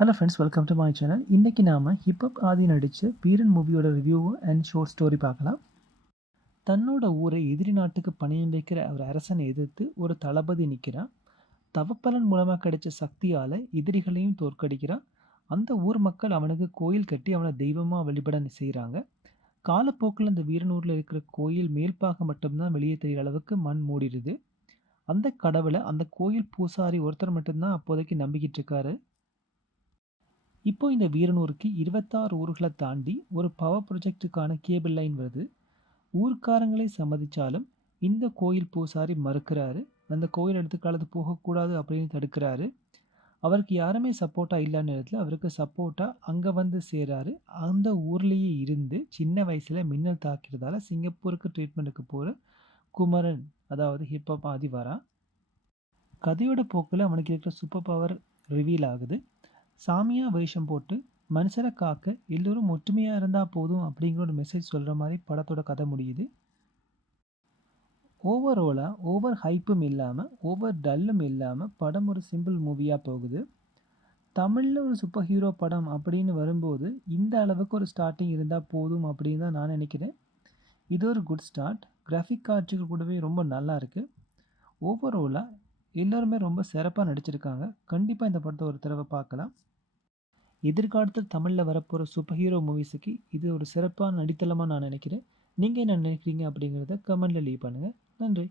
Hello friends, welcome to my channel. இன்றைக்கி நாம் hip hop ஆதி நடித்த வீரன் மூவியோட ரிவ்யூ அண்ட் ஷார்ட் ஸ்டோரி பார்க்கலாம். தன்னோட ஊரை எதிரி நாட்டுக்கு பணியம் வைக்கிற ஒரு அரசனை எதிர்த்து ஒரு தளபதி நிற்கிறான். தவப்பலன் மூலமாக கிடைச்ச சக்தியால் எதிரிகளையும் தோற்கடிக்கிறான். அந்த ஊர் மக்கள் அவனுக்கு கோயில் கட்டி அவனை தெய்வமாக வழிபட செய்கிறாங்க. காலப்போக்கில் அந்த வீரனூரில் இருக்கிற கோயில் மேல்பாகம் மட்டும்தான் வெளியே தெரிகிற அளவுக்கு மண் மூடிடுது. அந்த கடவுளை அந்த கோயில் பூசாரி ஒருத்தர் மட்டும்தான் அப்போதைக்கு நம்பிக்கிட்டு இருக்காரு. இப்போ இந்த வீரனூருக்கு 26 ஊர்களை தாண்டி ஒரு பவர் ப்ரொஜெக்டுக்கான கேபிள் லைன் வருது. ஊர்க்காரங்களை சம்மதிச்சாலும் இந்த கோயில் பூசாரி மறுக்கிறாரு. அந்த கோயில் எடுத்துக்காலத்து போகக்கூடாது அப்படின்னு தடுக்கிறாரு. அவருக்கு யாருமே சப்போர்ட்டாக இல்லாத நேரத்தில் அவருக்கு சப்போர்ட்டாக அங்கே வந்து சேராரு. அந்த ஊர்லேயே இருந்து சின்ன வயசில் மின்னல் தாக்கிறதால சிங்கப்பூருக்கு ட்ரீட்மெண்ட்டுக்கு போகிற குமரன், அதாவது ஹிப்ஹப் ஆதி வரான். கதையோட போக்கில் அவனுக்கு இருக்கிற சூப்பர் பவர் ரிவீல் ஆகுது. சாமியாக வேஷம் போட்டு மனுஷரை காக்க எல்லோரும் ஒற்றுமையாக இருந்தால் போதும் அப்படிங்கிற ஒரு மெசேஜ் சொல்கிற மாதிரி படத்தோட கதை முடியுது. ஓவராலாக ஓவர் ஹைப்பும் இல்லாமல் ஓவர் டல்லும் இல்லாமல் படம் ஒரு சிம்பிள் மூவியாக போகுது. தமிழில் ஒரு சூப்பர் ஹீரோ படம் அப்படின்னு வரும்போது இந்த அளவுக்கு ஒரு ஸ்டார்டிங் இருந்தால் போதும் அப்படின்னு தான் நான் நினைக்கிறேன். இது ஒரு குட் ஸ்டார்ட். கிராஃபிக் காட்சிகள் கூடவே ரொம்ப நல்லா இருக்குது. ஓவராலாக எல்லோருமே ரொம்ப சிறப்பாக நடிச்சிருக்காங்க. கண்டிப்பாக இந்த படத்தை ஒரு தடவை பார்க்கலாம். எதிர்காலத்தில் தமிழில் வரப்போகிற சூப்பர் ஹீரோ மூவிஸுக்கு இது ஒரு சிறப்பான அடித்தளமாக நான் நினைக்கிறேன். நீங்கள் என்ன நினைக்கிறீங்க அப்படிங்கிறத கமெண்டில் லீவ் பண்ணுங்கள். நன்றி.